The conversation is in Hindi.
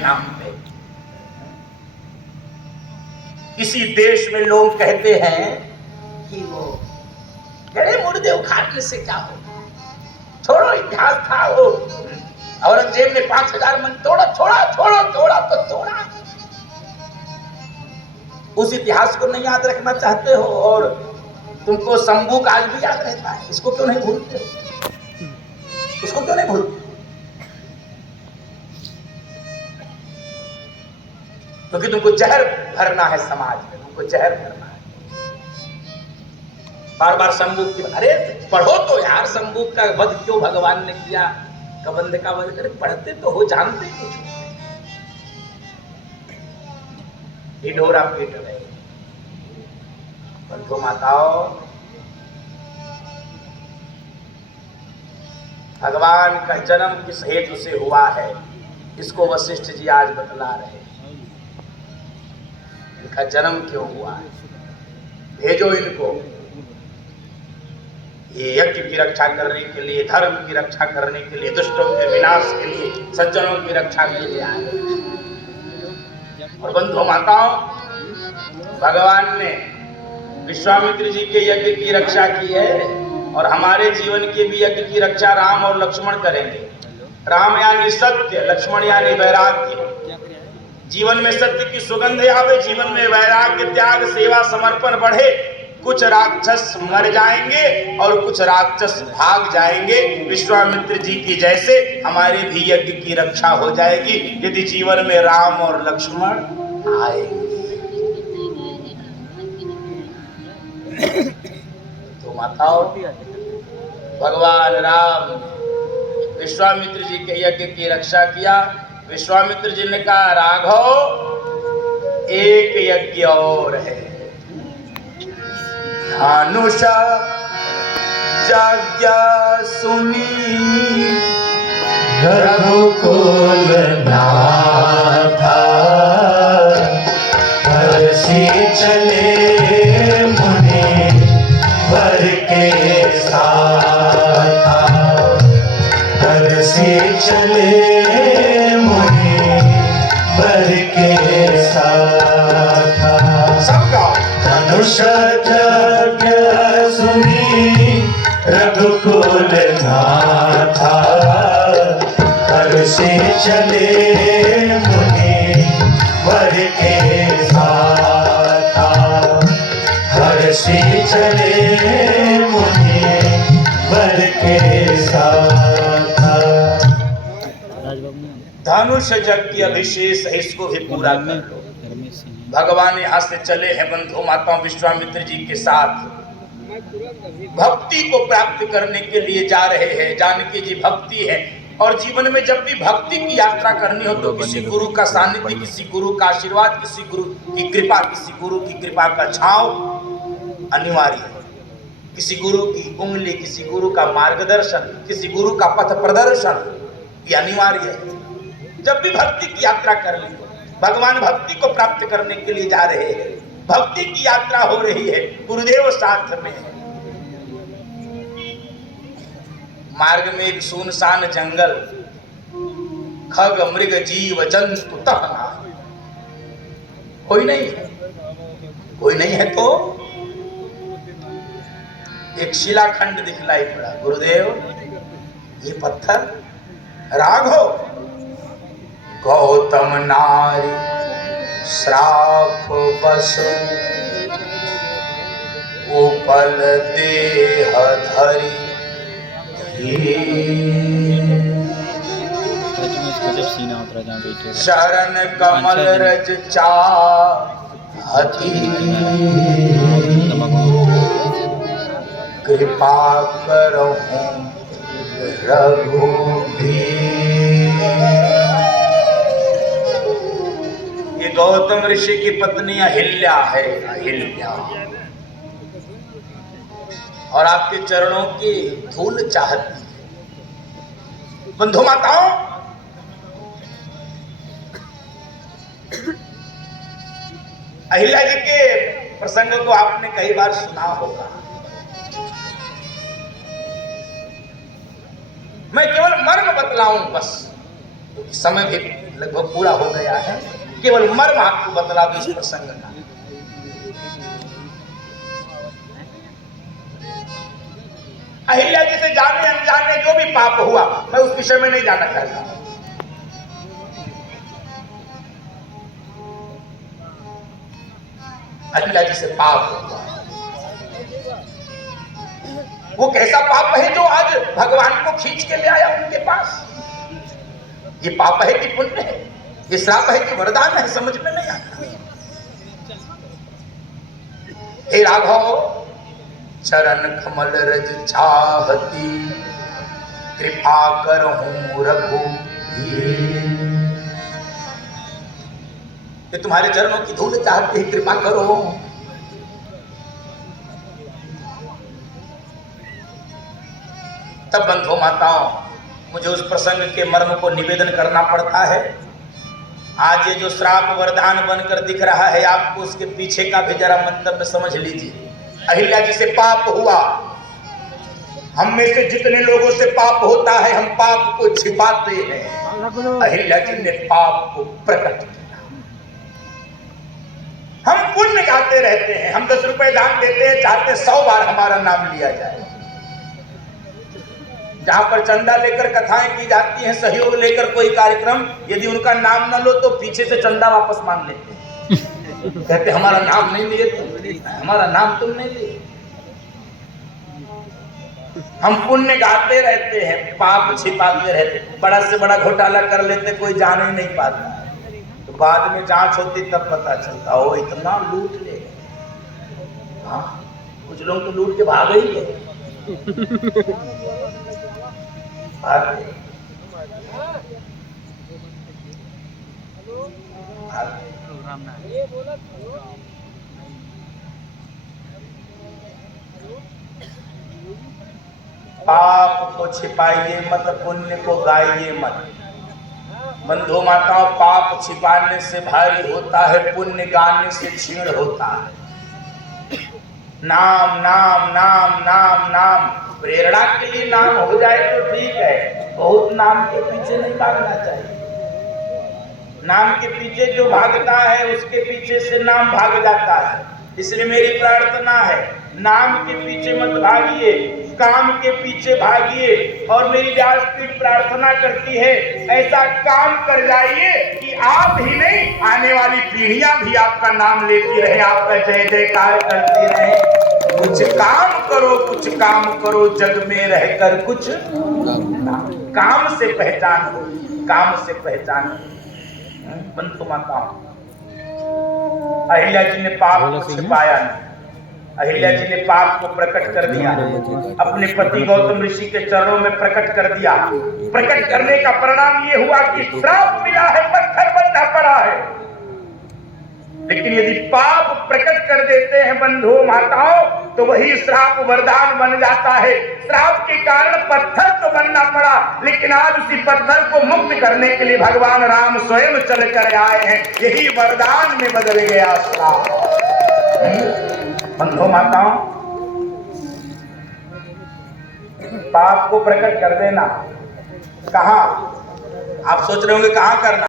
नाम पे। किसी देश में लोग कहते हैं कि वो गड़े मुर्दे उखाड़ने से क्या हो, छोड़ो इतिहास था वो, औरंगजेब ने 5000 मन तोड़ा, तोड़ा तो तोड़ा। उस इतिहास को नहीं याद रखना चाहते हो और तुमको शंभू का आज भी याद रहता है, इसको क्यों नहीं भूलते हो? उसको क्यों नहीं भूलते? क्योंकि तुमको जहर भरना है समाज में, तुमको जहर भरना है। बार बार शंभू की, अरे पढ़ो तो यार, शंभू का वध क्यों भगवान ने किया, कबंध का वध करे, पढ़ते तो हो, जानते कुछ। ढिढोरा पीट रहे बंधु माताओं, भगवान का जन्म किस हेतु से हुआ है, इसको वशिष्ठ जी आज बतला रहे हैं। इनका जन्म क्यों हुआ है, भेजो इनको। ये यज्ञ की रक्षा करने के लिए, धर्म की रक्षा करने के लिए, दुष्टों के विनाश के लिए, सज्जनों की रक्षा के लिए आए। और बंधु माताओं, भगवान ने विश्वामित्र जी के यज्ञ की रक्षा की है और हमारे जीवन के भी यज्ञ की रक्षा राम और लक्ष्मण करेंगे। राम यानी सत्य, लक्ष्मण यानी वैराग्य। जीवन में सत्य की सुगंध आवे, जीवन में वैराग्य, त्याग, सेवा, समर्पण बढ़े। कुछ राक्षस मर जाएंगे और कुछ राक्षस भाग जाएंगे। विश्वामित्र जी की जैसे हमारे भी यज्ञ की रक्षा हो जाएगी यदि जीवन में राम और लक्ष्मण आएंगे। तो माताओं, भगवान राम विश्वामित्र जी के यज्ञ की रक्षा किया। विश्वामित्र जी ने कहा, राघव एक यज्ञ और है, धनुष यज्ञ सुनी रघुकुल नाथा, हर्षि चले मुनि वर के साथा, हर्षि चले मुनि वर के साथा। धनुष यज्ञ सुनी रघुकुल नाथा, हर्षि चले मुनि वर के साथा, हर्षि चले मुनि वर के साथा। धनुष यज्ञ विशेष है, इसको भी पूरा कर लो। भगवान यहाँ से चले हैं बंधु माताओं विश्वामित्र जी के साथ, भक्ति को प्राप्त करने के लिए जा रहे हैं। जानकी जी भक्ति है और जीवन में जब भी भक्ति की यात्रा करनी हो तो किसी गुरु का सानिध्य, किसी गुरु का आशीर्वाद, किसी गुरु की कृपा, किसी गुरु की कृपा का छांव अनिवार्य है। किसी गुरु की उंगली, किसी गुरु का मार्गदर्शन, किसी गुरु का पथ प्रदर्शन ये अनिवार्य है। जब भी भक्ति की यात्रा करनी हो, भगवान भक्ति को प्राप्त करने के लिए जा रहे हैं, भक्ति की यात्रा हो रही है, गुरुदेव साथ में है। मार्ग में एक सुनसान जंगल, खग मृग जीव जंतु तहना, कोई नहीं है। कोई नहीं है तो एक शिलाखंड दिखलाई पड़ा। गुरुदेव ये पत्थर राघव, गौतम नारी श्राप बस उपल देह धरी, शरण कमल रज चाहती, कृपा करहूं रघुबीर। ये गौतम ऋषि की पत्नी अहिल्या है, अहिल्या, और आपके चरणों की धूल चाहती है। बंधु माताओं, अहिल्या जी के प्रसंग को आपने कई बार सुना होगा। मैं केवल मर्म बतलाऊं बस, क्योंकि समय भी लगभग पूरा हो गया है, केवल मर्म आपको बतला दो इस प्रसंग का। अहिल्या जी से जाने अनजाने जो भी पाप हुआ, मैं उस विषय में नहीं जाना चाहता। अहिल्या जी से पाप हुआ, वो कैसा पाप है जो आज भगवान को खींच के ले आया उनके पास? ये पाप है कि पुण्य है? ये श्राप है कि वरदान है? समझ में नहीं आता। हे राघव, चरण कमल रज चाहती, कृपा करहूं रघुवीर। ये तुम्हारे चरणों की धूल चाहती है, कृपा करो। तब बंधु माताओं, मुझे उस प्रसंग के मर्म को निवेदन करना पड़ता है। आज ये जो श्राप वरदान बनकर दिख रहा है आपको, उसके पीछे का भी जरा मंतव्य समझ लीजिए। अहिल्या जी से पाप हुआ, हम में से जितने लोगों से पाप होता है हम पाप को छिपाते हैं। अहिल्या जी ने पाप को प्रकट किया। हम पुण्य गाते रहते हैं, हम 10 रुपए दान देते हैं, चाहते 100 बार हमारा नाम लिया जाए। जहां पर चंदा लेकर कथाएं की जाती हैं, सहयोग लेकर कोई कार्यक्रम, यदि उनका नाम न लो तो पीछे से चंदा वापस मांग लेते हैं। कहते हमारा नाम नहीं लिए तुम, हमारा नाम तुम नहीं लिए। हम पुण्य गाते रहते हैं, पाप छिपाते रहते हैं। बड़ा से बड़ा घोटाला कर लेते, कोई जान ही नहीं पाता, तो बाद में जांच होती तब पता चलता ओ इतना लूट ले। हाँ, कुछ लोग तो लूट के भाग ही गए। पाप को छिपाइए मत, पुण्य को गाइए मत। बंधु माताओं, पाप छिपाने से भारी होता है, पुण्य गाने से क्षीण होता है। नाम नाम नाम नाम नाम, प्रेरणा के लिए नाम हो जाए तो ठीक है, बहुत नाम के पीछे नहीं भागना चाहिए। नाम के पीछे जो भागता है उसके पीछे से नाम भाग जाता है। इसलिए मेरी प्रार्थना है, नाम के पीछे मत भागिए, काम के पीछे भागिए। और मेरी व्यासपीठ प्रार्थना करती है, ऐसा काम कर जाइए कि आप ही नहीं, आने वाली पीढ़ियां भी आपका नाम लेती रहे, आपका जय जयकार करती रहे। कुछ काम करो, कुछ काम करो, जग में रहकर कुछ काम से पहचान हो, काम से पहचान हो। बंधु माताओं, अहिल्या जी ने पाप को छिपाया नहीं, अहिल्या जी ने पाप को प्रकट कर दिया, अपने पति गौतम ऋषि के चरणों में प्रकट कर दिया। प्रकट करने का परिणाम ये हुआ कि श्राप मिला है, पत्थर बंधा पड़ा है। लेकिन यदि पाप प्रकट कर देते हैं बंधु माताओं, तो वही श्राप वरदान बन जाता है। श्राप के कारण पत्थर तो बनना पड़ा, लेकिन आज उसी पत्थर को मुक्त करने के लिए भगवान राम स्वयं चल कर आए हैं। यही वरदान में बदल गया श्राप। बंधु माताओं, पाप को प्रकट कर देना कहां? आप सोच रहे होंगे कहां करना?